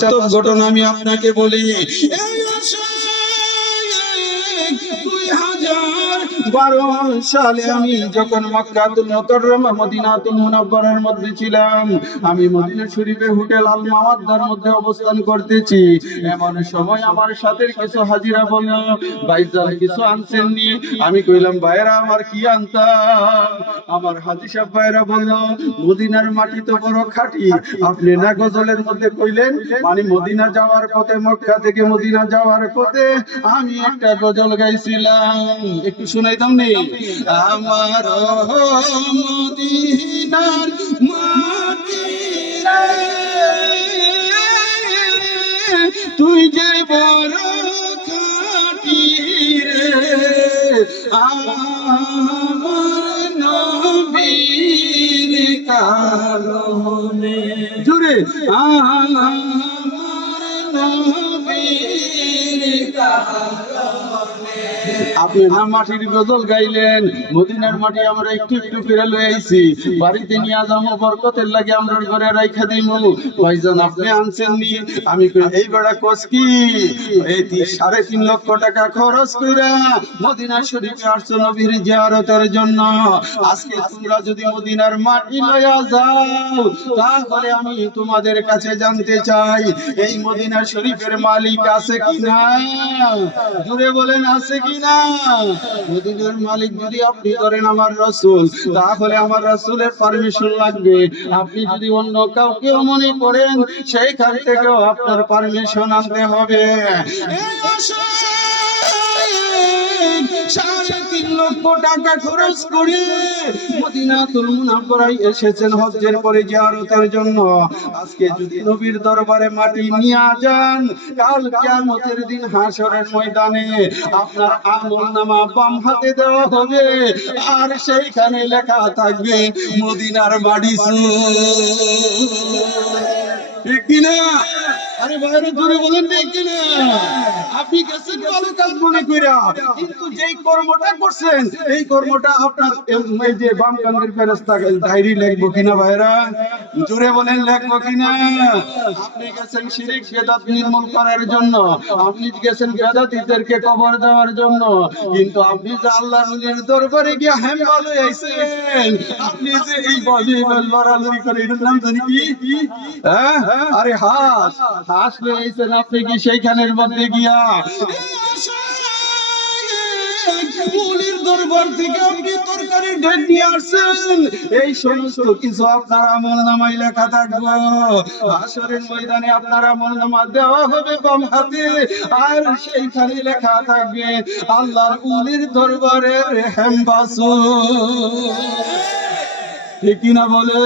বাস্তব ঘটনা আমি আপনাকে বলি। 2012 সালে আমি যখন মক্কাতুল মুকাররমা মদিনাতুল মুনাওয়ারার মধ্যে ছিলাম, আমি মদিনা শরীফে হোটেল আল মাওয়াদ্দার মধ্যে অবস্থান করতেছি। এমন সময় আমার সাথে কিছু হাজিরা বলল, ভাইজান কিছু আনছেন নি? আমি কইলাম, ভাইরা আমার কি আনতাম? আমার হাজী সাহেব ভাইরা বলল, মদিনার মাটি তো বড় খাঁটি। আপনি না গজলের মধ্যে কইলেন, মানে মদিনা যাওয়ার পথে, মক্কা থেকে মদিনা যাওয়ার পথে আমি একটা গজল গাইছিলাম, একটু শুনাইতাম নি? আমার মদিনার মাটি রে, তুই যে বড় খাঁটি রে, আমার নবীর কারণে, জোরে, আমার নবীর কারণে। আপনি না মাটির গজল গাইলেন, মদিনার মাটি আমরা একটু একটু ফিরে লই আইছি, বাড়িতে নিয়ে যাবো, বরকতের লাগে আমরা ঘরে রাইখা দিমু। ভাইজান আপনি আনছেন নি? আমি কই, এই বেড়া কোস কি, এই 3.5 লক্ষ টাকা খরচ কইরা মদিনা শরীফে আসছো নবীর জিয়ারতের জন্য। আজকে তোমরা যদি মদিনার মাটি লইয়া যাও, তাহলে আমি তোমাদের কাছে জানতে চাই, এই মদিনা শরীফের মালিক আছে কিনা? জোরে বলেন, আছে কিনা? মদিনার মালিক যদি আপনি ধরেন আমার রাসূল, তাহলে আমার রাসূলের পারমিশন লাগবে। আপনি যদি অন্য কাউকে মনে করেন, সেইখান থেকেও আপনার পারমিশন আনতে হবে। 3.5 লক্ষ টাকা খরচ করে মদিনাতুল মুনাওয়ারায় এসেছেন হজ্জের পরে জিয়ারতের জন্য। আজকে যদি নবীর দরবারে মাটি নিয়ে যান, কাল কিয়ামতের দিন হাশরের ময়দানে আপনার আমলনামা বাম হাতে দেওয়া হবে, আর সেইখানে লেখা থাকবে মদিনার মাটি। ঠিক কিনা? আরে বাইরে জোরে বলেন, ঠিক কিনা? আপনি গেছেন ভালো কাজ মনে কইরা, কিন্তু যেই কর্মটা করছেন, এই কর্মটা আপনার এই যে বাম কান্দের ফেরেশতা ডায়েরি লিখবো কিনা? ভাইরা জোরে বলেন, লিখবো কিনা? আপনি গেছেন শিরক বিদআত নির্মূল করার জন্য, আপনি গেছেন বেদাতীদেরকে কবর দেওয়ার জন্য, কিন্তু আপনি যে আল্লাহর ওলির দরবারে গিয়ে হেম্বা লই আইছেন, আপনি যে এই বডি লড়ালড়ি করে, এটার নাম জানি কি? হ্যাঁ, আরে হাস লই আইছেন আপনি কি সেইখানের মধ্যে গিয়া ওলির দরবার থেকে আপনি তরকারি ঢের নিয়ে আসছেন, এই সমস্ত কিছু আপনার আমলনামায় লেখা থাকবে। হাশরের ময়দানে আপনার আমলনামা দেওয়া হবে বাম হাতে, আর সেইখানে লেখা থাকবে আল্লাহর ওলির দরবারের হেমবাসু। ঠিক কিনা বলে?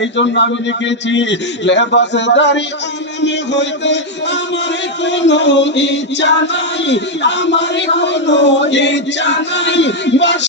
এই জন্য আমি লিখেছি, লেবাসে দাড়ি আলেমে হইতে আমার কোনো ইচ্ছা নাই, আমার কোনো ইচ্ছা নাই।